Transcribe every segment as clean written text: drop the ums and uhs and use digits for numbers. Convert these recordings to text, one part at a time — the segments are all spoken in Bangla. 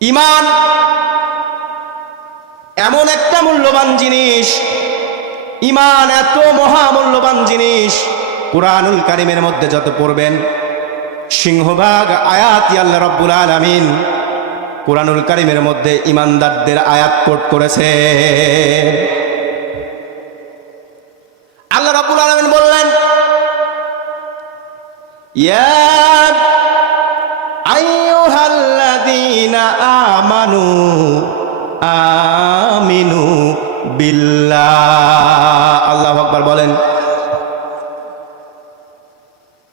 ঈমান এমন একটা মূল্যবান জিনিস, ঈমান এত মহামূল্যবান জিনিস, কুরআনুল কারীমের মধ্যে যত পড়বেন সিংহভাগ আয়াতই আল্লাহ রাব্বুল আলামিন কুরআনুল কারীমের মধ্যে ঈমানদারদের আয়াত কোট করেছে। আল্লাহ রাব্বুল আলামিন বললেন, ইয়া আইয়ুহাল্লাযীনা আমানু আমিনু বিল্লাহ। আল্লাহু আকবার বলেন।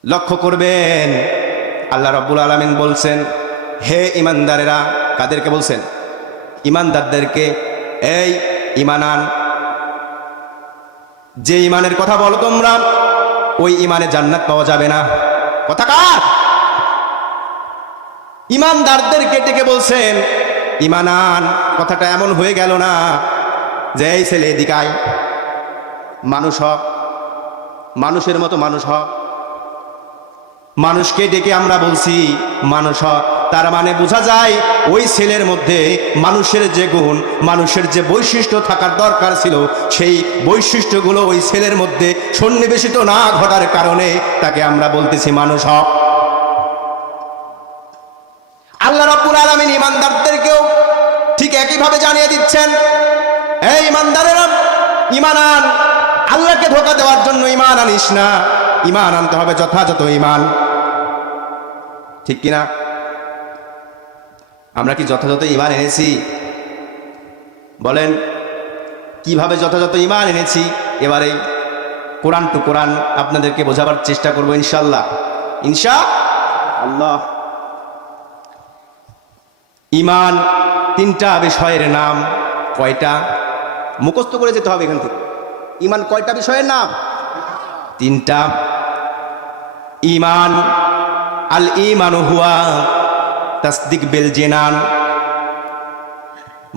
লক্ষ্য করবেন আল্লাহ রাব্বুল আলামিন বলছেন, হে ঈমানদারেরা। কাদেরকে বলছেন? ঈমানদারদেরকে। এই ঈমান আন। যে ঈমানের কথা বলো তোমরা, ওই ঈমানে জান্নাত পাওয়া যাবে না। কথা কার? ঈমানদারদেরকে ডেকে বলছেন ঈমান আন। কথাটা এমন হয়ে গেল না যে এই ছেলে এদিকে আয়, মানুষ হ, মানুষের মতো মানুষ হ। মানুষকে ডেকে আমরা বলছি মানুষ হ, তার মানে বোঝা যায় ওই ছেলের মধ্যে মানুষের যে গুণ, মানুষের যে বৈশিষ্ট্য থাকার দরকার ছিল, সেই বৈশিষ্ট্যগুলো ওই ছেলের মধ্যে সন্নিবেশিত না ঘটার কারণে তাকে আমরা বলতেছি মানুষ হ। আল্লাহ রাব্বুল আলামিন ঈমানদারদেরকেও ঠিক একইভাবে জানিয়ে দিচ্ছেন, এই ঈমানদারেরা ঈমান আন। আল্লাহকে ধোঁকা দেওয়ার জন্য ঈমান আনিস না, ঈমান আনতে হবে যথাযথ ঈমান। ঠিক কিনা? আমরা কি যথাযথ ঈমান এনেছি? বলেন কিভাবে যথাযথ ঈমান এনেছি? এবারে কোরআন টু কোরআন আপনাদেরকে বোঝাবার চেষ্টা করব ইনশাআল্লাহ। ইনশাআল্লাহ। ঈমান তিনটা বিষয়ের নাম। কয়টা? মুখস্থ করে যেতে হবে এখান থেকে। ঈমান কয়টা বিষয়ের নাম? তিনটা। ঈমান আল ঈমানু হুয়া তাসদিক বিল জিনান,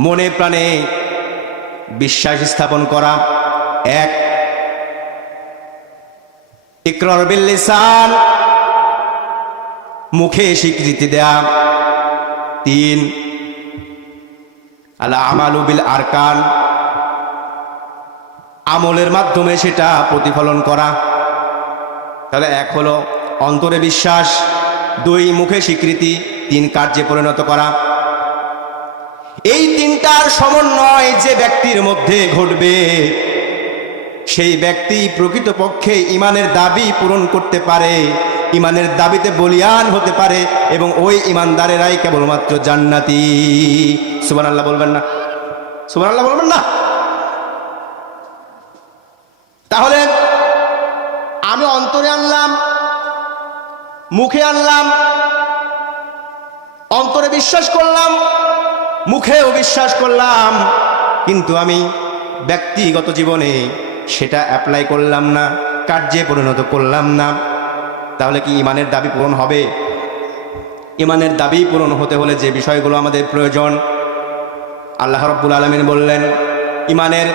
মনে প্রাণে বিশ্বাস স্থাপন করা। এক। ইকরার বিল লিসান, মুখে স্বীকৃতি দেয়া। তিন। আল আমালু বিল আরকান, আমলের মাধ্যমে সেটা প্রতিফলন করা। তাহলে এক হলো অন্তরে বিশ্বাস, দুই মুখে স্বীকৃতি, তিন কার্যে পরিণত করা। এই তিনটার সমন্বয় যে ব্যক্তির মধ্যে ঘটবে, সেই ব্যক্তি প্রকৃতপক্ষে ঈমানের দাবি পূরণ করতে পারে, ঈমানের দাবিতে বলিয়ান হতে পারে, এবং ওই ঈমানদারেরাই কেবলমাত্র জান্নাতি। সুবহানাল্লাহ বলবেন না? সুবহানাল্লাহ বলবেন না? তাহলে আমি অন্তরে আনলাম, মুখে আনলাম, অন্তরে বিশ্বাস করলাম, মুখেও বিশ্বাস করলাম, কিন্তু আমি ব্যক্তিগত জীবনে সেটা অ্যাপ্লাই করলাম না, কার্যে পরিণত করলাম না। তাহলে কি ঈমানের দাবি পূরণ হবে? ঈমানের দাবি পূরণ হতে হলে যে বিষয়গুলো আমাদের প্রয়োজন, আল্লাহ রাব্বুল আলামিন বললেন ঈমানের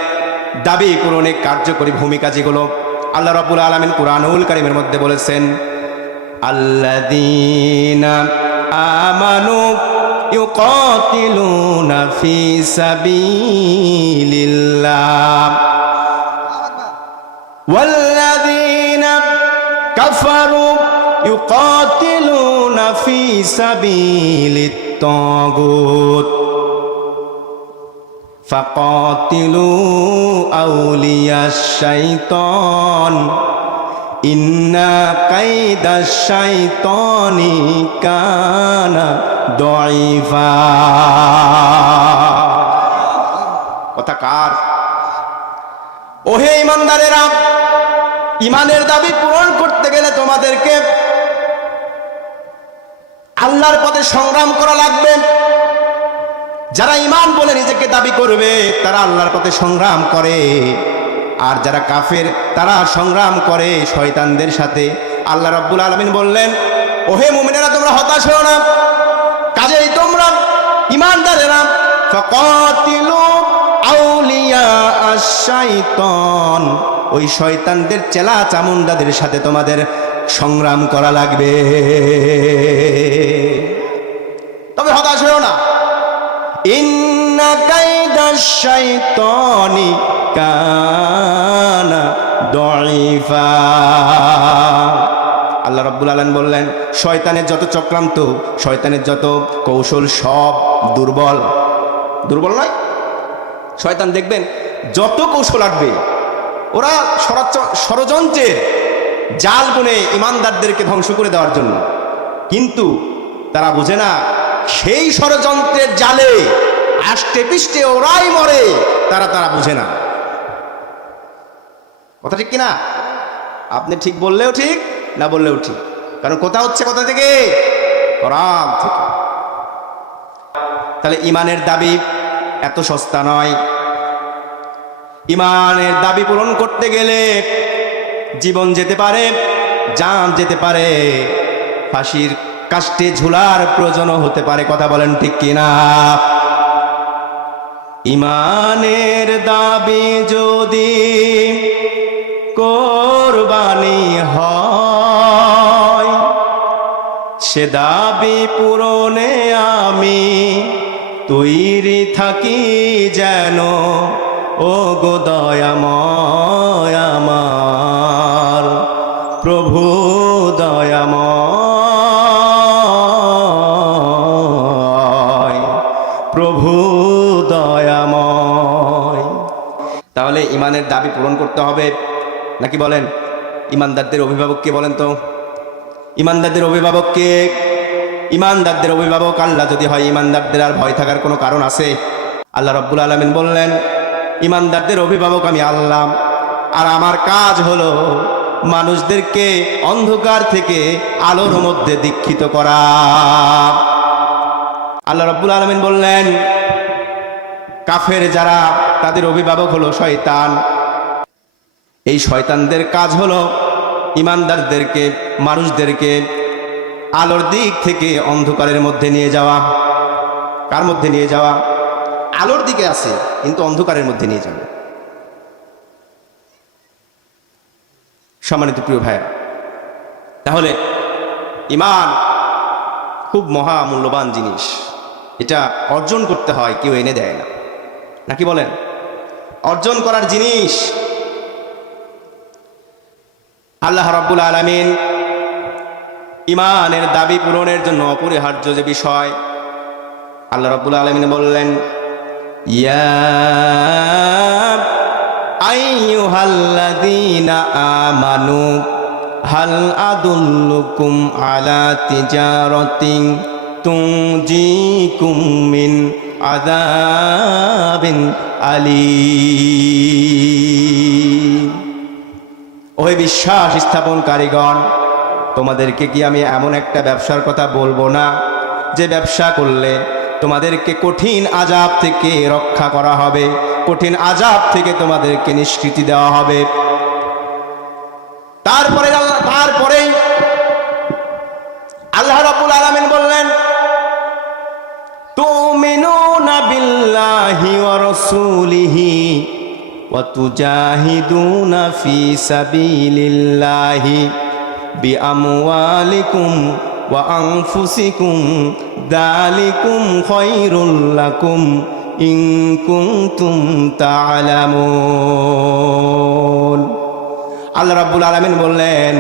দাবি পূরণে কার্যকরী ভূমিকা যেগুলো, আল্লাহ রাব্বুল আলামিন কুরআনুল কারীমের মধ্যে বলেছেন, আল্লাযীনা আমানু ইউকাতিলুনা ফি সাবিলিল্লাহ ওয়াল্লাযীনা কাফারু ইউকাতিলুনা ফি সাবিলিত তাগুত ফাকাতিলু আউলিয়াশ শাইতান ইন্না কাইদাশ শাইতানি কানা দাঈফা। কথা কার? ওহে ঈমানদারেরা, ঈমানের দাবি পূরণ করতে গেলে তোমাদেরকে আল্লাহর পথে সংগ্রাম করা লাগবে। যারা ঈমান বলে নিজেকে দাবি করবে তারা আল্লাহর পথে সংগ্রাম করে, আর যারা কাফের তারা সংগ্রাম করে শয়তানদের সাথে। আল্লাহ রাব্বুল আলামিন বললেন, ওহে মুমিনেরা তোমরা হতাশ হও না, কাজেই তোমরা ঈমানদারেরা ফাকাতিলু আউলিয়া আশ-শাইতান, ওই শয়তানদের চেলা চামুন্ডাদের সাথে তোমাদের সংগ্রাম করা লাগবে। তবে হতাশ হও না, ইন্না কাইদাশ শাইতানি কানা দাঈফা। আল্লাহ রাব্বুল আলামিন বললেন, শয়তানের যত চক্রান্ত, শয়তানের যত কৌশল সব দুর্বল। দুর্বল নয়, শয়তান দেখবেন যত কৌশল আসবে ওরা ষড়যন্ত্রের জাল বুনে ইমানদারদেরকে ধ্বংস করে দেওয়ার জন্য, কিন্তু তারা বুঝে না সেই ষড়যন্ত্রের জালে আষ্টে পৃষ্ঠে ওরাই মরে, তারা বুঝে না। কথা ঠিক কিনা? আপনি ঠিক বললেও ঠিক, না বললেও ঠিক, কারণ কথা হচ্ছে কোথা থেকে? কোরআন থেকে। তাহলে ইমানের দাবি এত সস্তা নয়। ইমানের দাবি পূরণ করতে গেলে জীবন যেতে পারে, জান যেতে পারে, ফাঁসির কাষ্টে ঝুলার প্রয়োজনও হতে পারে। কথা বলেন ঠিক কিনা? ইমানের দাবি যদি কোরবানি হয়, সে দাবি পূরণে আমি তৈরি থাকি যেন। ও গো দয়াময় আমার প্রভু দয়াময়, প্রভু দয়াময়। তাহলে ইমানের দাবি পূরণ করতে হবে নাকি বলেন? ইমানদারদের অভিভাবককে বলেন তো, ইমানদারদের অভিভাবককে? ইমানদারদের অভিভাবক আল্লাহ যদি হয়, ইমানদারদের আর ভয় থাকার কোনো কারণ আছে? আল্লাহ রাব্বুল আলামিন বললেন, ইমানদারদের অভিভাবক আমি আল্লাহ, আর আমার কাজ হলো মানুষদেরকে অন্ধকার থেকে আলোর মধ্যে দীক্ষিত করা। আল্লাহ রাব্বুল আলামিন বললেন, কাফের যারা, তাদের অভিভাবক হলো শয়তান। এই শয়তানদের কাজ হলো ইমানদারদেরকে, মানুষদেরকে আলোর দিক থেকে অন্ধকারের মধ্যে নিয়ে যাওয়া। কার মধ্যে নিয়ে যাওয়া? আলোর দিকে আছে কিন্তু অন্ধকারের মধ্যে নিয়ে যাবে। সম্মানিত প্রিয় ভাইরা, তাহলে ইমান খুব মহামূল্যবান জিনিস। এটা অর্জন করতে হয়, কেউ এনে দেয় না, নাকি বলেন? অর্জন করার জিনিস। আল্লাহ রাব্বুল আলামিন ইমানের দাবি পূরণের জন্য অপরিহার্য যে বিষয়, আল্লাহ রাব্বুল আলামিন বললেন, ইয়া আইয়ুহাল্লাযীনা আমানু হাল আদুল্লুকুম আলা তিজারাতিন তুনজিকুম মিন আযাবিন আলীম। ওহে বিশ্বাস স্থাপনকারীগণ, তোমাদেরকে কি আমি এমন একটা ব্যবসার কথা বলবো না, যে ব্যবসা করলে তোমাদেরকে কঠিন আযাব থেকে রক্ষা করা হবে, কঠিন আযাব থেকে তোমাদেরকে নিষ্কৃতি দেওয়া হবে। তারপরে আল্লাহ রাব্বুল আলামিন বললেন, তুমিনুনা বিল্লাহি ওয়া রাসূলিহি ওয়া তুজাহিদুনা ফি সাবিলিল্লাহি বিআমওয়ালিকুম ওয়া আনফুসিকুম যালিকুম খায়রুল লাকুম ইন কুনতুম তা'লামুন। আল্লাহ রাব্বুল আলামিন বললেন,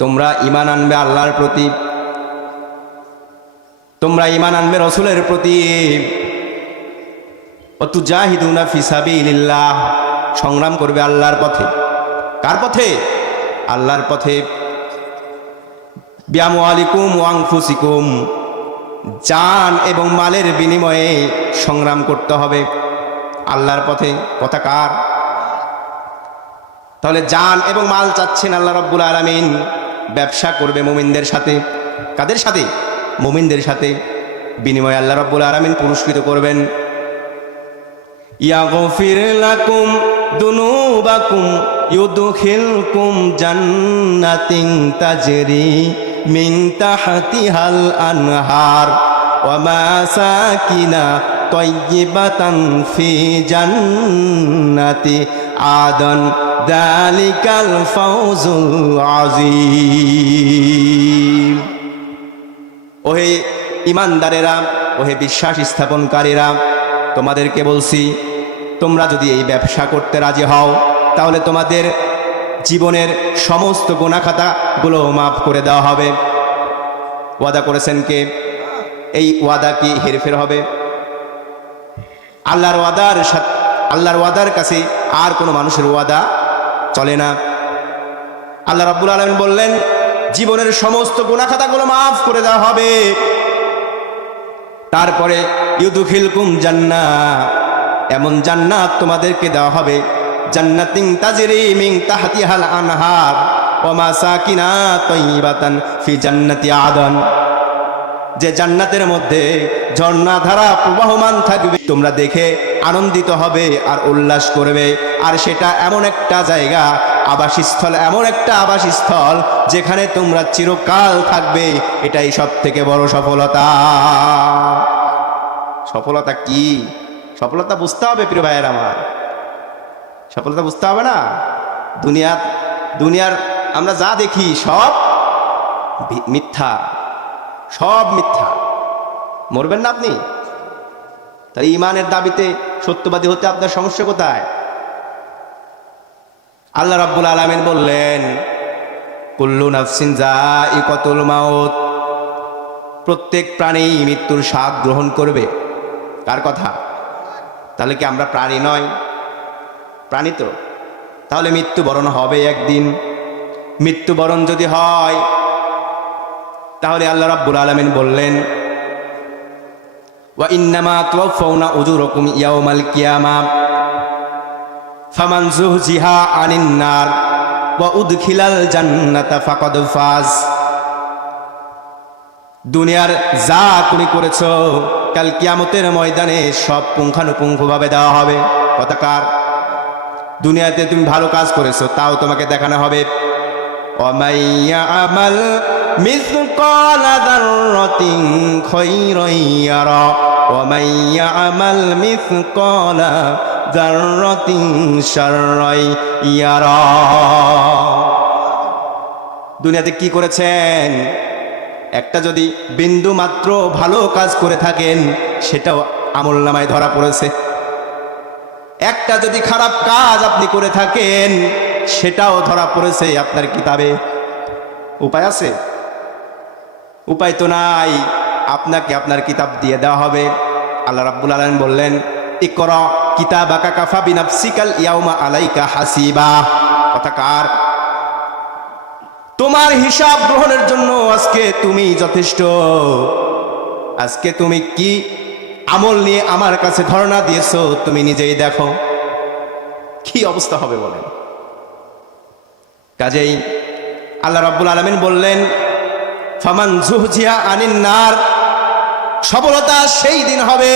তোমরা ঈমান আনবে আল্লাহর প্রতি, তোমরা ঈমান আনবে রাসূলের প্রতি, ওয়া তুজাহিদুনা ফি সাবিলিল্লাহ, সংগ্রাম করবে আল্লাহর পথে। কার পথে? আল্লাহর পথে। বিআমওয়ালিকুম ওয়া আনফুসিকুম, জান এবং মালের বিনিময়ে সংগ্রাম করতে হবে আল্লাহর পথে। কথা কার? তাহলে জান এবং মাল চাচ্ছেন আল্লাহ রাব্বুল আলামিন। ব্যবসা করবে মুমিনদের সাথে। কাদের সাথে? মুমিনদের সাথে। বিনিময়ে আল্লাহ রাব্বুল আলামিন পুরস্কৃত করবেন। ইয়াগফির লাকুম দুনুবাকুম ইউদখিলকুম জান্নাতিন তাজরি মিন তাহতিহাল আনহার ওয়া মাসাকিনা তাইয়্যিবাতান ফি জান্নাতি আদন যালিকাল ফাওজুল আযীম। ওহে ইমানদারেরা, ওহে বিশ্বাস স্থাপনকারীরা, তোমাদেরকে বলছি, তোমরা যদি এই ব্যবসা করতে রাজি হও তাহলে তোমাদের জীবনের সমস্ত গুনাহখাতাগুলো মাফ করে দেওয়া হবে। ওয়াদা করেছেন কে? এই ওয়াদা কি হেরফের হবে? আল্লাহর ওয়াদার কাছে আর কোনো মানুষের ওয়াদা চলে না। আল্লাহ রাব্বুল আলামিন বললেন, জীবনের সমস্ত গুনাহখাতাগুলো মাফ করে দেওয়া হবে। তারপরে ইউদখিলকুম জান্নাহ, এমন জান্নাত তোমাদেরকে দেওয়া হবে, জান্নাতিন তাজরি মিন তাহতিহাল আনহার ওয়া মাসাকিনা তাইয়িবাতান ফি জান্নাতি আদন, যে জান্নাতের মধ্যে ঝর্ণাধারা প্রবাহমান থাকবে, তোমরা দেখে আনন্দিত হবে আর উল্লাস করবে। আর সেটা এমন একটা জায়গা, আবাসস্থল, এমন একটা আবাসস্থল যেখানে তোমরা চিরকাল থাকবে। এটাই সব থেকে বড় সফলতা। সফলতা কি? সফলতা বুঝতে হবে প্রিয় ভাইয়ের আমার, সফলতা বুঝতে হবে না। দুনিয়ার আমরা যা দেখি সব মিথ্যা, সব মিথ্যা। মরবেন না আপনি? তাই ইমানের দাবিতে সত্যবাদী হতে আপনার সমস্যা কোথায়? আল্লাহ রাব্বুল আলামিন বললেন, কুল্লু নাফসিন যায়িকাতুল মাউত, প্রত্যেক প্রাণী মৃত্যুর স্বাদ গ্রহণ করবে। কার কথা? তাহলে কি আমরা প্রাণী নয়? প্রাণী তো। তাহলে মৃত্যুবরণ হবে একদিন। মৃত্যুবরণ যদি হয় তাহলে আল্লাহ রাব্বুল আলামিন বললেন, ওয়া ইন্নামা তুওয়াফাউনা উজুরাকুম ইয়াওমাল কিয়ামাহ ফামান যুহজিহা আনিন নার ওয়া উদখিলাল জান্নাতা ফাকাদ ফাজ। দুনিয়ার যা তুমি করেছো কাল কিয়ামতের ময়দানে সব পুঙ্খানুপুঙ্খভাবে দেওয়া হবে। কথাকার, দুনিয়াতে তুমি ভালো কাজ করেছো তাও তোমাকে দেখানো হবে। وَمَن يَعْمَلْ مِثْقَالَ ذَرَّةٍ خَيْرًا يَرَهُ وَمَن يَعْمَلْ مِثْقَالَ ذَرَّةٍ شَرًّا يَرَهُ। দুনিয়াতে কি করেছেন? একটা যদি বিন্দু মাত্র ভালো কাজ করে থাকেন সেটাও আমলনামায় ধরা পড়েছে। একটা যদি খারাপ কাজ আপনি করে থাকেন সেটাও ধরা পড়েছে আপনার কিতাবে। উপায় আছে? উপায় তো নাই। আপনাকে আপনার কিতাব দিয়ে দেওয়া হবে। আল্লাহ রাব্বুল আলামিন বললেন, ইকরা কিতাবাকা কাফা বিনাফসিকাল ইয়াউমা আলাইকা হাসিবা। কথাকার, তোমার হিসাব গ্রহণের জন্য আজকে তুমি যথেষ্ট। আজকে তুমি কি আমল নিয়ে আমার কাছে ধর্ণা দিয়েছো তুমি নিজেই দেখো, কি অবস্থা হবে বলেন। কাজেই আল্লাহ রাব্বুল আলামিন বললেন, ফামান যুহজিহা আনিন নার, সফলতা সেই দিন হবে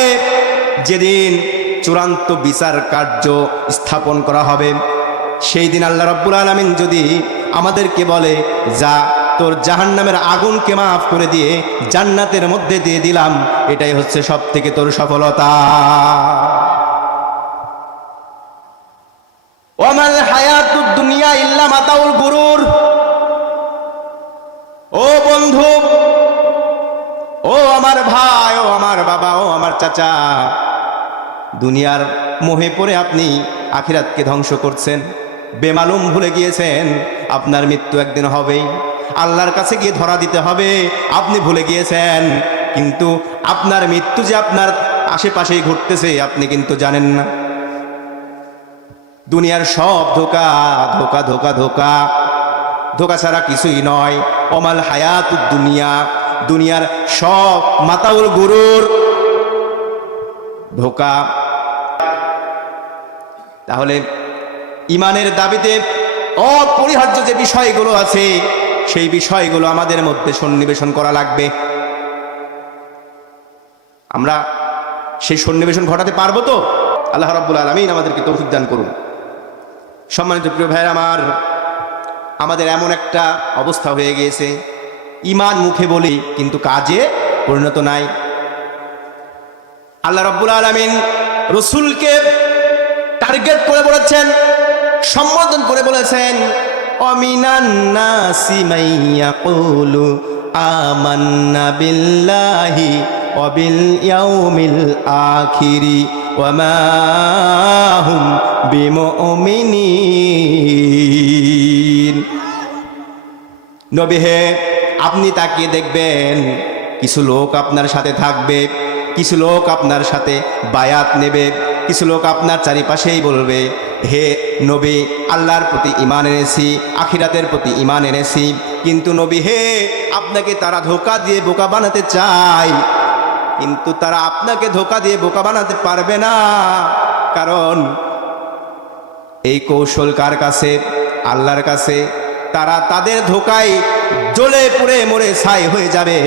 যেদিন চূড়ান্ত বিচার কার্য স্থাপন করা হবে। সেই দিন আল্লাহ রাব্বুল আলামিন যদি আমাদেরকে বলে, যা তোর জাহান্নামের আগুনকে মাফ করে দিয়ে জান্নাতের মধ্যে দিয়ে দিলাম, এটাই হচ্ছে সব থেকে তোর সফলতা। ওয়ামাল হায়াতুদ দুনিয়া ইল্লা মাতাউল গুরুর। ও বন্ধু, ও আমার ভাই, ও আমার বাবা, ও আমার চাচা, দুনিয়ার মোহে পড়ে আপনি আখিরাতকে ধ্বংস করছেন। বেমালুম ভুলে গিয়েছেন আপনার মৃত্যু একদিন হবেই, আল্লাহর কাছে গিয়ে ধরা দিতে হবে। আপনি ভুলে গিয়েছেন, কিন্তু আপনার মৃত্যু যে আপনার আশেপাশেই ঘটতেছে আপনি কিন্তু জানেন না। দুনিয়ার সব ধোকা ধোকা ধোকা ধোকা, ধোকা ছাড়া কিছুই নয়। ওমাল হায়াতুদ দুনিয়া, দুনিয়ার সব মাতাউল গুরুর, ধোকা। তাহলে ইমানের দাবিতে অপরিহার্য যে বিষয়গুলো আছে সেই বিষয়গুলো আমাদের মধ্যে সন্নিবেশন করা লাগবে। আমরা সেই সন্নিবেশন ঘটাতে পারবো তো? আল্লাহ রাব্বুল আলামিন আমাদেরকে তৌফিক দান করুন। সম্মানিত প্রিয় ভাইরা আমার, আমাদের এমন একটা অবস্থা হয়ে গিয়েছে, ইমান মুখে বলি কিন্তু কাজে পরিণত নাই। আল্লাহ রাব্বুল আলামিন রাসূলকে টার্গেট করে বলেছেন, সম্বোধন করে বলেছেন, অমিনান নাসি মাইয়াকুলু আমান্না বিল্লাহি ওয়া বিল ইয়াউমিল আখিরি ওয়া মা হুম বিমুমিনিন। নবী হে, আপনি তাকিয়ে দেখবেন, কিছু লোক আপনার সাথে থাকবে, কিছু লোক আপনার সাথে বায়াত নেবে, কিছু লোক আপনার চারিপাশেই বলবে, হে নবী, আল্লাহর প্রতি ঈমান এনেছি, আখিরাতের প্রতি ঈমান এনেছি। কিন্তু নবী হে, আপনাকে তারা ধোঁকা দিয়ে বোকা বানাতে চায়, কিন্তু তারা আপনাকে ধোঁকা দিয়ে বোকা বানাতে পারবে না। কারণ এই কৌশল কার কাছে? আল্লাহর কাছে। তারা তাদের ধোঁকায় জ্বলে পুড়ে মরে ছাই হয়ে যাবে,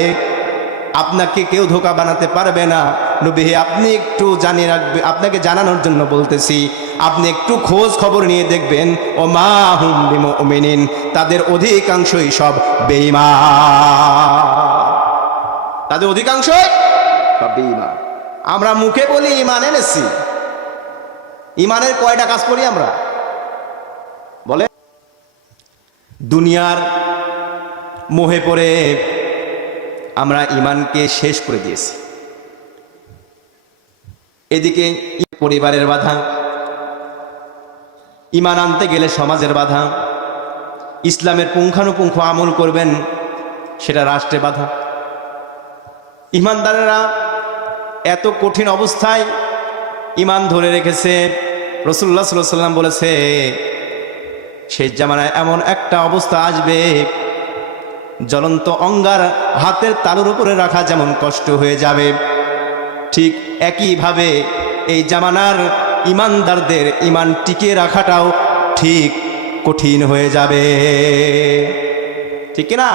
আপনাকে কেউ ধোঁকা বানাতে পারবে না। নবী হে, আপনি একটু জানিয়ে রাখবে, আপনাকে জানানোর জন্য বলতেছি, আপনি একটু খোঁজ খবর নিয়ে দেখবেন, ও মা হুম বিমুমিনিন, তাদের অধিকাংশই সব বেঈমান, তাদের অধিকাংশই সব বেঈমান। আমরা মুখে বলি ঈমান এনেছি, ঈমানের কয়টা কাজ করি আমরা? বলে দুনিয়ার মোহে পড়ে আমরা ঈমানকে শেষ করে দিয়েছি। এদিকে পরিবারের বাধা, ঈমান আনতে গেলে সমাজের বাধা, ইসলামের পুঙ্খানুপুঙ্খ আমল করবেন সেটা রাষ্ট্রে বাধা। ঈমানদারেরা এত কঠিন অবস্থায় ঈমান ধরে রেখেছে। রাসূলুল্লাহ সাল্লাল্লাহু আলাইহি ওয়াসাল্লাম বলেছে, শেষ জামানায় এমন একটা অবস্থা আসবে, জ্বলন্ত অঙ্গার হাতের তালুর উপরে রাখা যেমন কষ্ট হয়ে যাবে, ঠিক একইভাবে এই জামানার ঈমানদারদের ঈমান টিকিয়ে রাখাটাও ঠিক কঠিন হয়ে যাবে। ঠিক কিনা?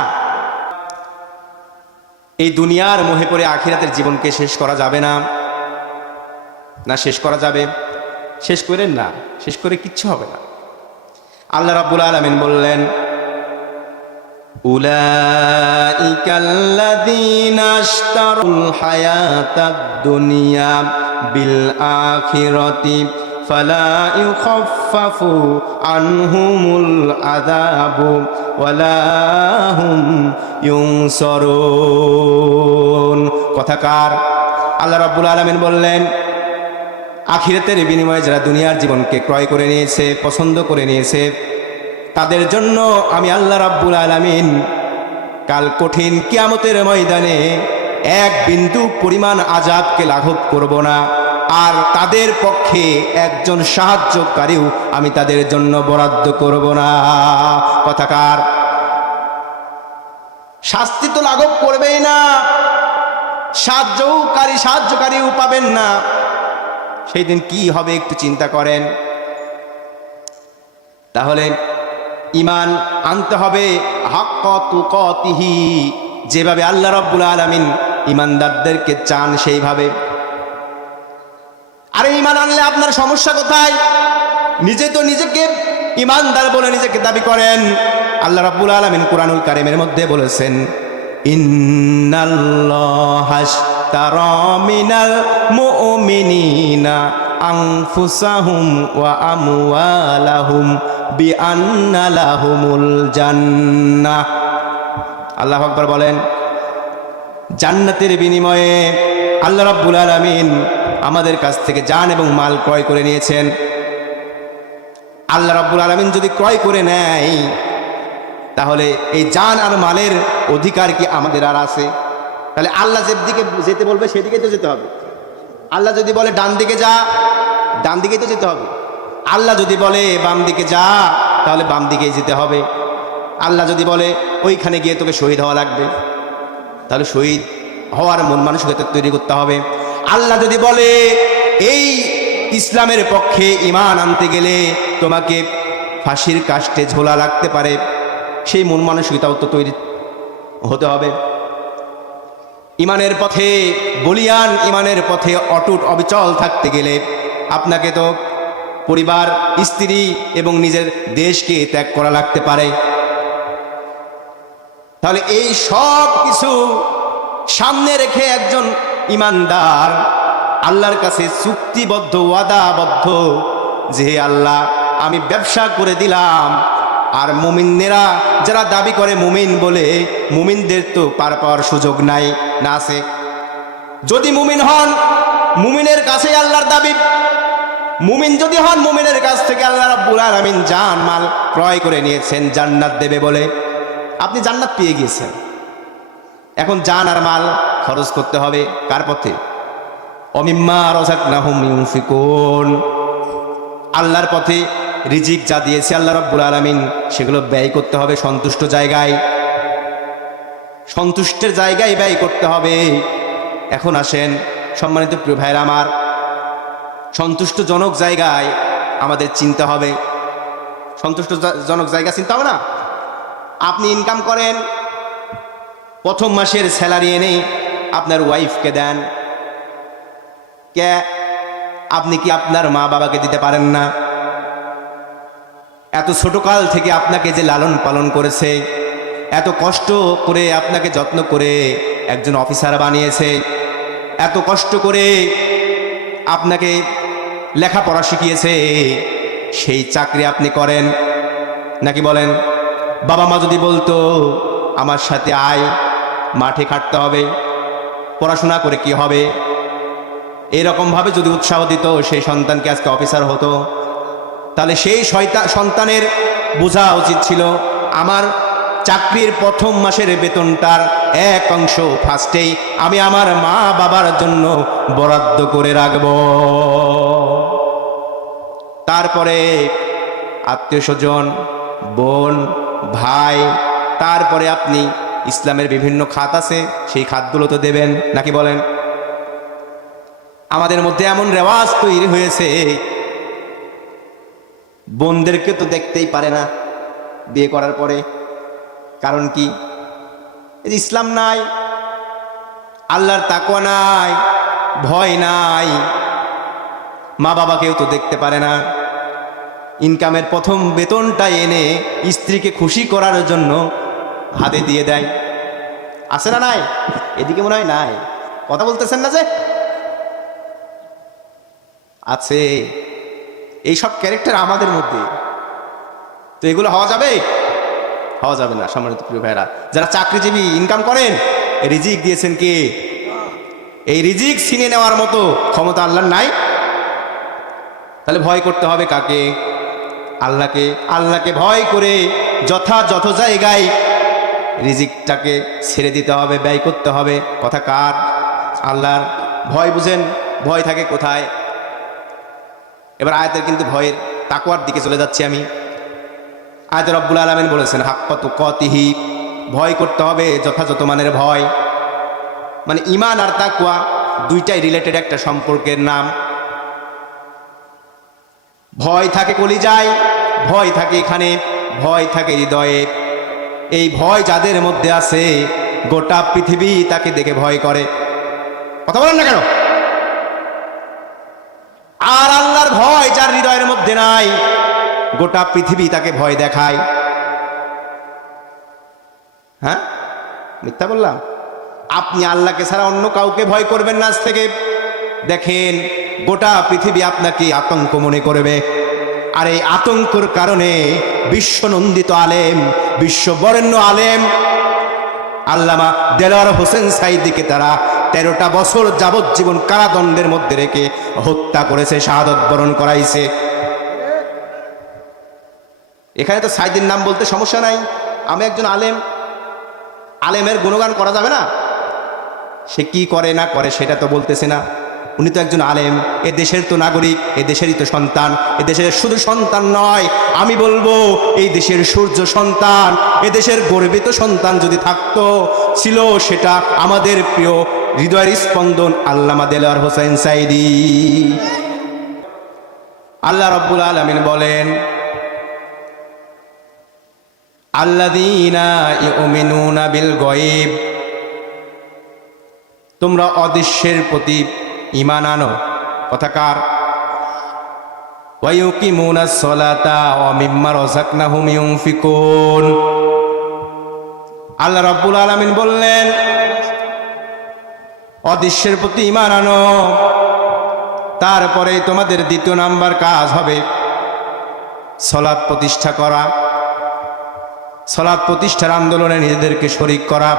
এই দুনিয়ার মোহে পড়ে আখিরাতের জীবনকে শেষ করা যাবে না। না শেষ করা যাবে? শেষ করেন না, শেষ করে কিচ্ছু হবে না। আল্লাহ রাব্বুল আলামিন বললেন, উলাইকাল্লাযীনা আশতারুল হায়াতাদ দুনিয়া বিল আখিরাতি ফালা ইউখাফফাফু আনহুমুল আযাবু ওয়ালা হুম ইউনসারুন। কথাকার আল্লাহ রাব্বুল আলামিন বললেন, আখিরাতের বিনিময়ে যারা দুনিয়ার জীবনকে ক্রয় করে নিয়েছে, পছন্দ করে নিয়েছে, তাদের জন্য আমি আল্লাহ রাব্বুল আলামিন কাল কঠিন কিয়ামতের ময়দানে এক বিন্দু পরিমাণ আযাবকে লাঘব করব না, আর তাদের পক্ষে একজন সাহায্যকারীও আমি তাদের জন্য বরাদ্দ করব না। কথাকার শাস্তি তো লাঘব করবেই না, সাহায্যকারীও পাবেন না। সেই দিন কি হবে একটু চিন্তা করেন। তাহলে ঈমান আনতে হবে হাক্ক তুকাতিহি, যেভাবে আল্লাহ রাব্বুল আলামিন ঈমানদারদেরকে চান সেইভাবে। আরে ঈমান আনলে আপনার সমস্যা কোথায়? নিজে তো নিজেকে ঈমানদার বলে নিজেকে দাবি করেন। আল্লাহ রাব্বুল আলামিন কুরআনুল কারীমের মধ্যে বলেছেন, ইন্নাল্লাহা আশতারা মিনাল মুমিনিনা আনফুসাহুম ওয়া আমওয়ালাহুম বিআন্না লাহুমুল জান্নাহ। আল্লাহু আকবার বলেন, জান্নাতের বিনিময়ে আল্লাহ রাব্বুল আলামিন আমাদের কাছ থেকে জান এবং মাল ক্রয় করে নিয়েছেন। আল্লাহ রাব্বুল আলামিন যদি ক্রয় করে নেয়, তাহলে এই জান আর মালের অধিকার কি আমাদের আর আছে? তাহলে আল্লাহ যেদিকে যেতে বলবে সেদিকে তো যেতে হবে। আল্লাহ যদি বলে ডান দিকে যা, ডান দিকেই তো যেতে হবে। আল্লাহ যদি বলে বাম দিকে যা, তাহলে বাম দিকেই যেতে হবে। আল্লাহ যদি বলে ওইখানে গিয়ে তোকে শহীদ হওয়া লাগবে, তাহলে শহীদ হওয়ার মন মানসিকতা তৈরি করতে হবে। আল্লাহ যদি বলে এই ইসলামের পক্ষে ঈমান আনতে গেলে তোমাকে ফাঁসির কাস্টে ঝোলা লাগতে পারে, সেই মন মানসিকতাও তো তৈরি হতে হবে। ঈমানের পথে বলিয়ান, ঈমানের পথে অটুট অবিচল থাকতে গেলে আপনাকে তো পরিবার, স্ত্রী এবং নিজের দেশকে ত্যাগ করা লাগতে পারে। তাহলে এই সব কিছু সামনে রেখে একজন ঈমানদার আল্লাহর কাছে চুক্তিবদ্ধ, ওয়াদাবদ্ধ যে আল্লাহ আমি ব্যবসা করে দিলাম, আর মুমিনেরা যারা দাবি করে মুমিন বলে, মুমিনদের তো পার পাওয়ার সুযোগ নাই, না আছে? যদি মুমিন হন, মুমিনের কাছে আল্লাহর দাবি, মুমিন যদি হন, মুমিনের কাছ থেকে আল্লাহ রাব্বুল আলামিন জান মাল ক্রয় করে নিয়েছেন জান্নাত দেবে বলে। আপনি জান্নাত পেয়ে গিয়েছেন, এখন জান আর মাল খরচ করতে হবে কার পথে? অমিম্মা রাযাকনাহুম ইউনফিকুন, আল্লাহর পথে রিজিক যা দিয়েছে আল্লাহ রাব্বুল আলামিন সেগুলো ব্যয় করতে হবে সন্তুষ্ট জায়গায়, সন্তুষ্টের জায়গায় ব্যয় করতে হবে। এখন আসেন সম্মানিত প্রিয় ভাইরা আমার, সন্তুষ্টজনক জায়গায় আমাদের চিন্তা হবে, সন্তুষ্টজনক জায়গা চিন্তা হবে না? আপনি ইনকাম করেন, প্রথম মাসের স্যালারি এনে আপনার ওয়াইফকে দেন, কে? আপনি কি আপনার মা বাবাকে দিতে পারেন না? এত ছোটকাল থেকে আপনাকে যে লালন পালন করেছে, এত কষ্ট করে আপনাকে যত্ন করে একজন অফিসার বানিয়েছে, এত কষ্ট করে আপনাকে লেখাপড়া শিখিয়েছে, সেই চাকরি আপনি করেন নাকি? বলেন। বাবা মা যদি বলতো আমার সাথে আয়, মাঠে খাটতে হবে, পড়াশোনা করে কি হবে, এরকমভাবে যদি উৎসাহ দিত, সেই সন্তানকে আজকে অফিসার হতো। তাহলে সেই সন্তানের বোঝা উচিত ছিল আমার চাকরির প্রথম মাসের বেতনটার এক অংশ ফার্স্টেই আমি আমার মা বাবার জন্য বরাদ্দ করে রাখব, তারপরে আত্মীয় স্বজন, বোন, ভাই, তারপরে আপনি ইসলামের বিভিন্ন খাত আছে সেই খাতগুলো তো দেবেন নাকি? বলেন। আমাদের মধ্যে এমন রেওয়াজ তৈরি হয়েছে, বোনদেরকে তো দেখতেই পারে না বিয়ে করার পরে। কারণ কি? ইসলাম নাই, আল্লাহর তাকওয়া নাই, ভয় নাই, মা বাবাকেও তো দেখতে পারে না। ইনকামের প্রথম বেতনটা এনে স্ত্রীকে খুশি করার জন্য হাতে দিয়ে দেয়, আছে না নাই? এদিকে মনে হয় নাই, কথা বলতেছেন না যে? আছে। এইসব ক্যারেক্টার আমাদের মধ্যে, তো এগুলো হওয়া যাবে? হওয়া যাবে না। সম্মানিত প্রিয় ভাইরা, যারা চাকরিজীবী ইনকাম করেন, রিজিক দিয়েছেন কে? এই রিজিক ছিনে নেওয়ার মতো ক্ষমতা আল্লাহর নাই। তাহলে ভয় করতে হবে কাকে? আল্লাহকে। আল্লাহকে ভয় করে যথাযথ জায়গায় রিজিকটাকে ছেড়ে দিতে হবে, ব্যয় করতে হবে। কথা কার? আল্লাহর। ভয় বুঝেন, ভয় থাকে কোথায়? এবার আয়াতের কিন্তু ভয়ের তাকওয়ার দিকে চলে যাচ্ছি আমি। আয়াতে রব্বুল আলামিন বলেছেন হাক্কা তুকাতিহি, ভয় করতে হবে যথাযথ মানের ভয়। মানে ঈমান আর তাকওয়া দুইটাই রিলেটেড একটা সম্পর্কের নাম। ভয় থাকে কলিজায়, ভয় থাকে এখানে, ভয় থাকে হৃদয়ে। এই ভয় যাদের মধ্যে আছে, গোটা পৃথিবী তাকে দেখে ভয় করে। কথা বলেন না কেন? আর আল্লাহর ভয় যার হৃদয়ের মধ্যে নাই, গোটা পৃথিবী তাকে ভয় দেখায়। হ্যাঁ, মিথ্যা বললাম? আপনি আল্লাহকে ছাড়া অন্য কাউকে ভয় করবেন না আজ থেকে। দেখেন গোটা পৃথিবী আপনাকে আতঙ্ক মনে করবে। আর এই আতঙ্কর কারণে বিশ্বনন্দিত আলেম, বিশ্ববরেণ্য আলেম আল্লামা দেলোয়ার হোসেন সাঈদীকে তারা 13টা বছর যাবজ্জীবন কারাদণ্ডের মধ্যে রেখে হত্যা করেছে, শাহাদত বরণ করাইছে। এখানে তো সাঈদীর নাম বলতে সমস্যা নাই। আমি একজন আলেম, আলেমের গুণগান করা যাবে না? সে কি করে না করে সেটা তো বলতেছে না। উনি তো একজন আলেম, এ দেশের তো নাগরিক, এ দেশেরই তো সন্তান। এ দেশের শুধু সন্তান নয়, আমি বলবো এই দেশের সূর্য সন্তান, এ দেশের গর্বিত সন্তান যদি থাকতো, ছিল সেটা আমাদের প্রিয় হৃদয়ের স্পন্দন আল্লামা দেলোয়ার হোসেন সাঈদী। আল্লাহ রাব্বুল আলামিন বলেন আল্লাযীনা ইউমিনুনা বিল গায়ব, তোমরা অদৃশ্যের প্রতি ঈমান আনো। কথা কার? ওয়া ইউকিমুনাস সালাতা ওয়া মিম্মা রাযাকনাহুম ইউনফিকুন। আল্লাহ রাব্বুল আলামিন বললেন অদৃশ্যের প্রতি ঈমান আনো, তারপরে তোমাদের দ্বিতীয় নাম্বার কাজ হবে সালাত প্রতিষ্ঠা করা। সালাত প্রতিষ্ঠার আন্দোলনে নিজেদেরকে শরিক করা,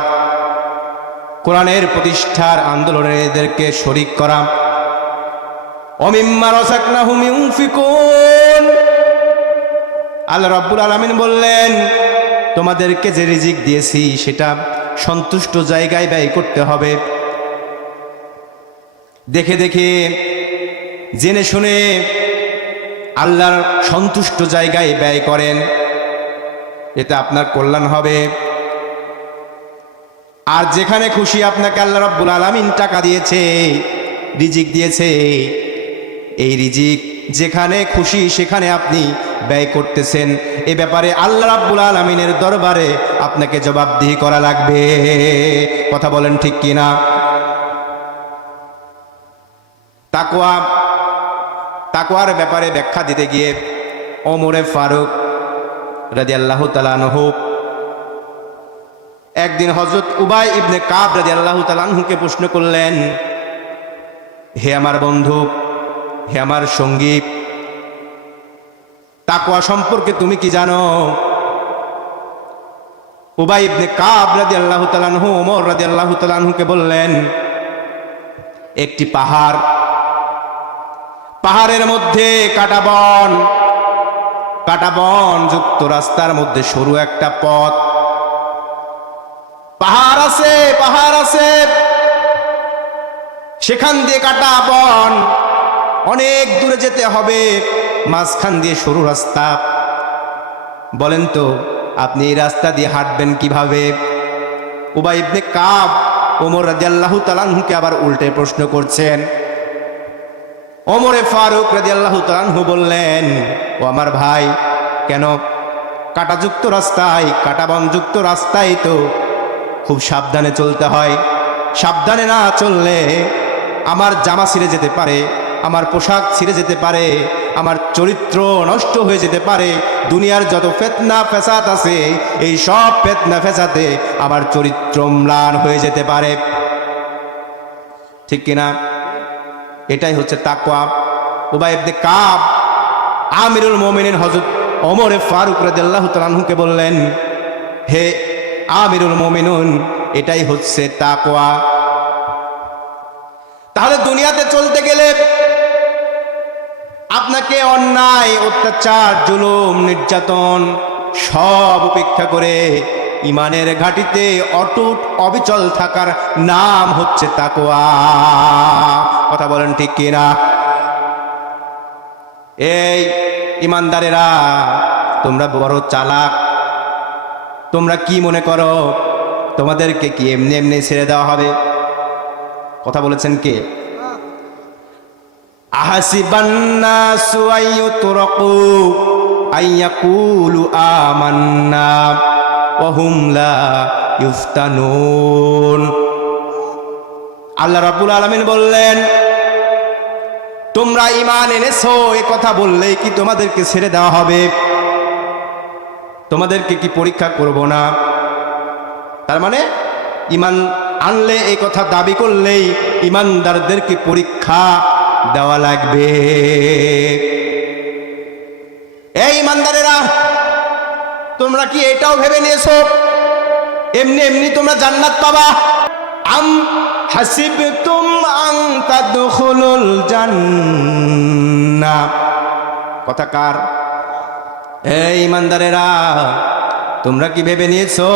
কোরআনের প্রতিষ্ঠার আন্দোলনে নিজেদেরকে শরিক করা। অমিম্মা রাযাকনাহুম ইউনফিকুন, আল্লাহ রাব্বুল আলামিন বললেন তোমাদেরকে যে রিজিক দিয়েছি সেটা সন্তুষ্ট জায়গায় ব্যয় করতে হবে। দেখে দেখে জেনে শুনে আল্লাহর সন্তুষ্ট জায়গায় ব্যয় করেন, এতে আপনার কল্যাণ হবে। আর যেখানে খুশি আপনাকে আল্লাহ রাব্বুল আলামিন টাকা দিয়েছে, রিজিক দিয়েছে, এই রিজিক যেখানে খুশি সেখানে আপনি ব্যয় করতেছেন, এ ব্যাপারে আল্লাহ রাব্বুল আলামিনের দরবারে আপনাকে জবাবদিহি করা লাগবে। কথা বলেন ঠিক কিনা? তাকওয়ার ব্যাপারে ব্যাখ্যা দিতে গিয়ে ওমরে ফারুক রাদিয়াল্লাহু তাআলা আনহু একদিন হযরত উবাই ইবনে কাব রাদিয়াল্লাহু তাআলা আনহুকে প্রশ্ন করলেন, হে আমার বন্ধু, হে আমার সঙ্গী, তাকওয়া সম্পর্কে তুমি কি জানো? উবাই ইবনে কাব রাদিয়াল্লাহু তাআলা আনহু ওমর রাদিয়াল্লাহু তাআলা আনহুকে বললেন, একটি পাহাড়ের মধ্যে কাটা বন যুক্ত রাস্তার মধ্যে সরু একটা পথ, পাহাড় আছে, সেখান দিয়ে কাটা বন, অনেক দূরে যেতে হবে, মাঝখান দিয়ে সরু রাস্তা। বলেন তো আপনি এই রাস্তা দিয়ে হাঁটবেন কিভাবে? উবাই ইবনে কাব ওমর রাদিয়াল্লাহু তাআলা আনহুকে আবার উল্টে প্রশ্ন করছেন। ওমরে ফারুক রাদিয়াল্লাহু তাআলা আনহু বললেন, ও আমার ভাই, কেন? কাঁটাযুক্ত রাস্তায়, কাঁটাবনযুক্ত রাস্তায় তো খুব সাবধানে চলতে হয়। সাবধানে না চললে আমার জামা ছিঁড়ে যেতে পারে, আমার পোশাক ছিঁড়ে যেতে পারে, আমার চরিত্র নষ্ট হয়ে যেতে পারে। দুনিয়ার যত ফিতনা ফ্যাসাদ আছে, এই সব ফিতনা ফ্যাসাদে আমার চরিত্র ম্লান হয়ে যেতে পারে। ঠিক কিনা? এটাই হচ্ছে তাকওয়া। উবাই ইবনে কাব আমিরুল মুমিনিন হযরত ওমর ফারুক রাদিয়াল্লাহু তাআলা আনহুকে বললেন, হে আমিরুল মুমিনুন, এটাই হচ্ছে তাকওয়া। তাহলে দুনিয়াতে চলতে গেলে আপনাকে অন্যায়, অত্যাচার, জুলুম, নির্যাতন সব উপেক্ষা করে ইমানের ঘাঁটিতে অটুট অবিচল থাকার নাম হচ্ছে তাকওয়া। কথা বলেন ঠিক কিনা? এই ইমানদারেরা, তোমরা বড় চালাক। তোমরা কি মনে করো তোমাদেরকে কি এমনি এমনি ছেড়ে দেওয়া হবে? কথা বলেছেন কে? আহাসিবান্নাসু আইয়ুতরাকু আইয়াকুলু আমান্না ওয়া হুম লা ইফতানুন। আল্লাহ রাব্বুল আলামিন বললেন, তোমরা ঈমান এনেছো এ কথা বললেই কি তোমাদেরকে ছেড়ে দেওয়া হবে? তোমাদেরকে কি পরীক্ষা করব না? তার মানে ঈমান আনলে এই কথা দাবি করলেই ঈমানদারদেরকে পরীক্ষা দেওয়া লাগবে। এই ঈমানদারেরা, তোমরা কি এটাও ভেবে নিয়েছো এমনি এমনি তোমরা জান্নাত পাবা? আম হাসিবতুম আন তাদখুলুল জান্নাহ। কথা কার? এই ঈমানদারেরা, তোমরা কি ভেবে নিয়েছো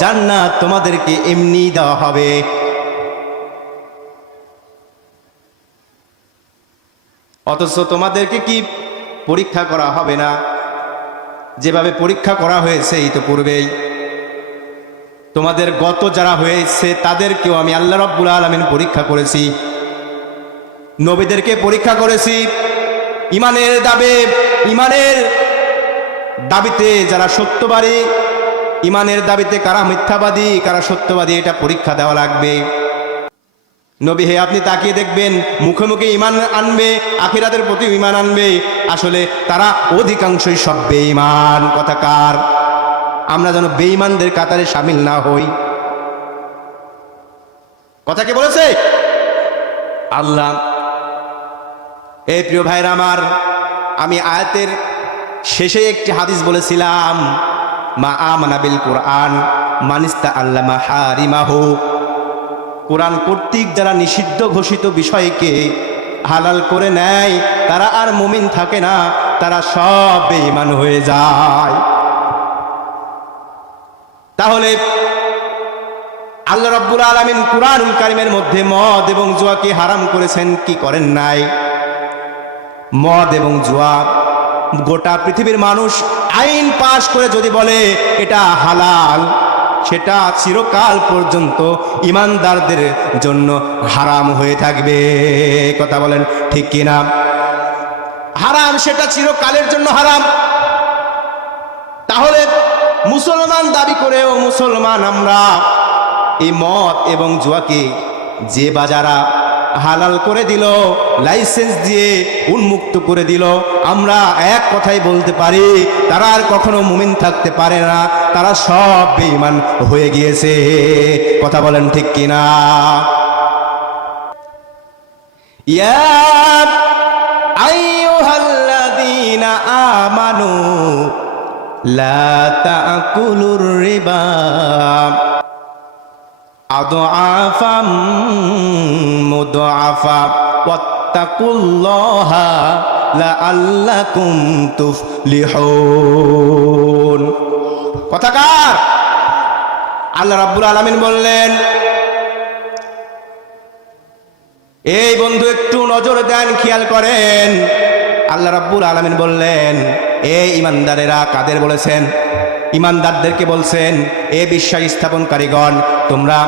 জান্নাত তোমাদেরকে এমনি দেওয়া হবে? অথচ তোমাদেরকে কি পরীক্ষা করা হবে না? যেভাবে পরীক্ষা করা হয়েছে এই তো পূর্বেই, তোমাদের গত যারা হয়েছে তাদেরকেও আমি আল্লাহ রাব্বুল আলামিন পরীক্ষা করেছি, নবীদেরকে পরীক্ষা করেছি। ইমানের দাবিতে যারা সত্যবাদী, ইমানের দাবিতে কারা মিথ্যাবাদী, কারা সত্যবাদী, এটা পরীক্ষা দেওয়া লাগবে। নবী হে, আপনি তাকিয়ে দেখবেন, মুখে মুখে ইমান আনবে, আখিরাতের প্রতি ইমান আনবে, আসলে তারা অধিকাংশই সব বেঈমান। কথা কার? আমরা যেন বেঈমানদের কাতারে শামিল না হই। কথা কে বলেছে? আল্লাহ। এই প্রিয় ভাইরা আমার, আমি আয়াতের শেষে একটি হাদিস বলেছিলাম, মা আমানা বিল কুরআন মানিস্তা আল্লামা হারিমাহু, কোরআন কর্তৃক যারা নিষিদ্ধ ঘোষিত বিষয়কে হালাল করে নেয় তারা আর মুমিন থাকে না, তারা সব বেঈমান হয়ে যায়। তাহলে আল্লাহ রাব্বুল আলামিন কুরআনুল কারীমের মধ্যে মদ এবং জুয়াকে হারাম করেছেন কি করেন নাই? মদ এবং জুয়া গোটা পৃথিবীর মানুষ আইন পাশ করে যদি বলে এটা হালাল, সেটা চিরকাল পর্যন্ত ঈমানদারদের জন্য হারাম হয়ে থাকবে। কথা বলেন ঠিক কিনা? হারাম, সেটা চিরকালের জন্য হারাম। তাহলে মুসলমান দাবি করেও মুসলমান আমরা এই মদ এবং জুয়াকে যে বাজারা হালাল করে দিল, লাইসেন্স দিয়ে উন্মুক্ত করে দিল, আমরা এক কথাই বলতে পারি তারা আর কখনো মুমিন থাকতে পারে না, তারা সব বেঈমান হয়ে গিয়েছে। কথা বলেন ঠিক কিনা? ইয়া আইয়ুহাল্লাযীনা আমানু লা তাকুলুর রিবা আদআফাম মুদআফা ওয়াত্তাকুল্লাহা লাআল্লাকুম তুফলিহুন। কথাকার আল্লাহ রাব্বুল আলামিন বললেন, এই বন্ধু একটু নজর দেন, খেয়াল করেন। আল্লাহ রাব্বুল আলামিন বললেন, এই ঈমানদারেরা, কাদের বলেছেন? ঈমানদারদেরকে বলছেন, এ বিশ্বাস স্থাপনকারীগণ, তোমরা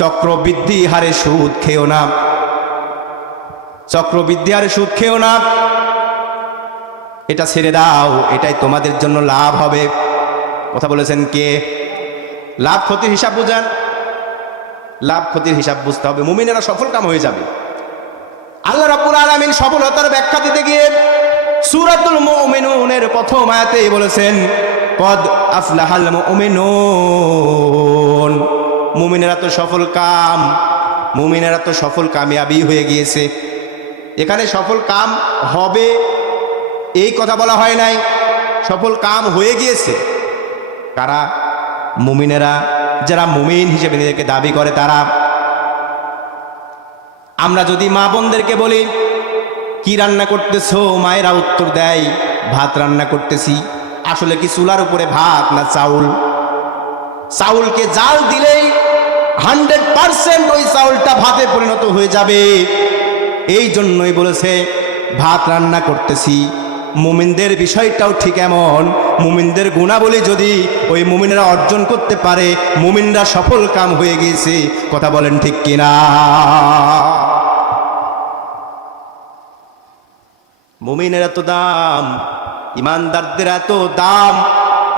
চক্রবৃদ্ধি হারে সুদ খেও না, চক্রবৃদ্ধি হারে সুদ খেও না, এটা ছেড়ে দাও, এটাই তোমাদের জন্য লাভ হবে। কথা বলেছেন কে? লাভ ক্ষতির হিসাব বুঝেন, লাভ ক্ষতির হিসাব বুঝতে হবে, মুমিনেরা সফল কাম হয়ে যাবে। আল্লাহ রাব্বুল আলামিন সফলতার ব্যাখ্যা দিতে গিয়ে সূরাতুল মুমিনুনের প্রথম আয়াতেই বলেছেন, কদ আফলাহাল মুমিনুন, মুমিনেরা তো সফল কাম, মুমিনেরা তো সফল কামিয়াবি হয়ে গিয়েছে। এখানে সফল কাম হবে এই কথা বলা হয় নাই, সফল কাম হয়ে গিয়েছে। কারা? মুমিনেরা, যারা মুমিন হিসেবে নিজেকে দাবি করে তারা। আমরা যদি মা বোনদেরকে বলি কি রান্না করতেছো, মায়েরা উত্তর দেয় ভাত রান্না করতেছি। আসলে কি চুলার উপরে ভাত না চাউল? চাউলকে জাল দিলেই 100% ওই চাউলটা ভাতে পরিণত হয়ে যাবে। এই জন্যই বলেছে ভাত রান্না করতেছি। মুমিনদের বিষয়টাও ঠিক এমন, মুমিনদের গুণাবলী যদি ওই মুমিনেরা অর্জন করতে পারে, মুমিনরা সফল কাম হয়ে গিয়েছে। কথা বলেন ঠিক কিনা? মুমিনের এত দাম, ঈমানদারদের এত দাম,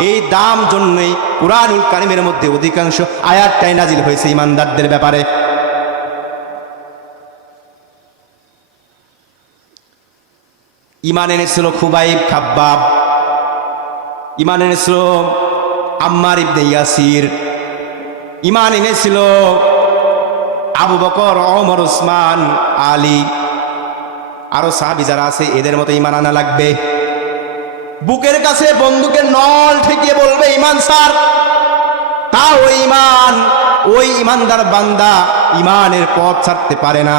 এই দাম জন্যই কুরআনুল কারীমের মধ্যে অধিকাংশ আয়াতটাই নাজিল হয়েছে ঈমানদারদের ব্যাপারে। ঈমান এনেছিল খুবাইব খাব্বাব, ঈমান এনেছিল আম্মার ইবনে ইয়াসির, ঈমান এনেছিল আবু বকর, ওমর, ওসমান, আলী, আরো সাহাবী যারা আছে এদের মতো ঈমান আনা লাগবে। বুকের কাছে বন্দুকের নল ঠেকিয়ে বলবে ঈমান স্যার, তাও ওই ঈমান, ওই ঈমানদার বান্দা ঈমানের পথ ছাড়তে পারে না।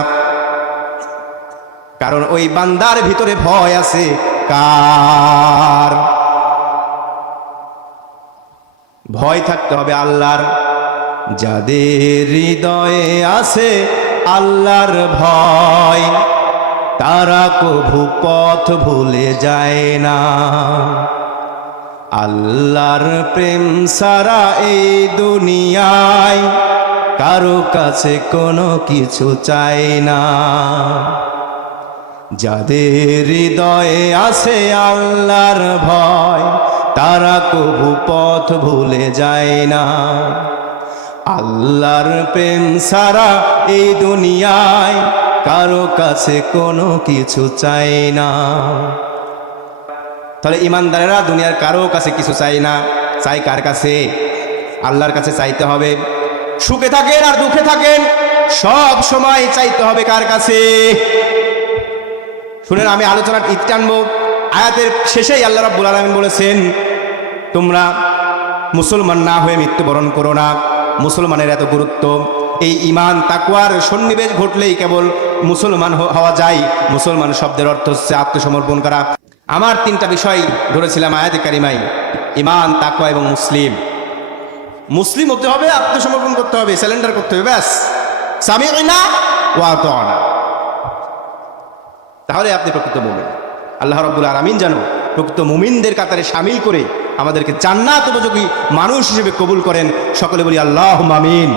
কারণ ওই বান্দার ভিতরে ভয় আছে। কার? ভয় থাকতে হবে আল্লাহর। যাদের হৃদয়ে আছে আল্লাহর ভয়, তারা কভু পথ ভুলে যায় না। আল্লাহর প্রেম সারা এই দুনিয়ায় কারো কাছে কোনো কিছু চাই না। যাদের হৃদয়ে আছে আল্লাহর ভয়, তারা কভু পথ ভুলে যায় না। আল্লাহর প্রেম সারা এই দুনিয়ায় কারো কাছে কোনো কিছু চাই না। তাহলে ঈমানদারেরা দুনিয়ার কারো কাছে কিছু চাই না, চাই কার কাছে? আল্লাহর কাছে চাইতে হবে। সুখে থাকেন আর দুঃখে থাকেন, সব সময় চাইতে হবে কার কাছে? শুনেন, আমি আলোচনার ইতি টানবো। আয়াতের শেষেই আল্লাহ রাব্বুল আলামিন বলেছেন, তোমরা মুসলমান না হয়ে মৃত্যুবরণ করো না। মুসলমানের এত গুরুত্ব, এই ঈমান তাকওয়ার সন্নিবেশ ঘটলেই কেবল মুসলমান হওয়া যায়। মুসলমান শব্দের অর্থ হচ্ছে আত্মসমর্পণ করা। আমার তিনটা বিষয় ধরেছিলাম আয়াতে কারিমাই, ঈমান, তাকওয়া এবং মুসলিম। মুসলিম হতে হবে, আত্মসমর্পণ করতে হবে, স্যালেন্ডার করতে হবে, ব্যাস। সামি'না ওয়া আতা'না, তাহলে আপনি প্রকৃত মুমিন। আল্লাহ রাব্বুল আলামিন যেন প্রকৃত মুমিনদের কাতারে শামিল করে আমাদেরকে জান্নাত উপযোগী মানুষ হিসেবে কবুল করেন। সকলে বলি আল্লাহুম্মা আমিন।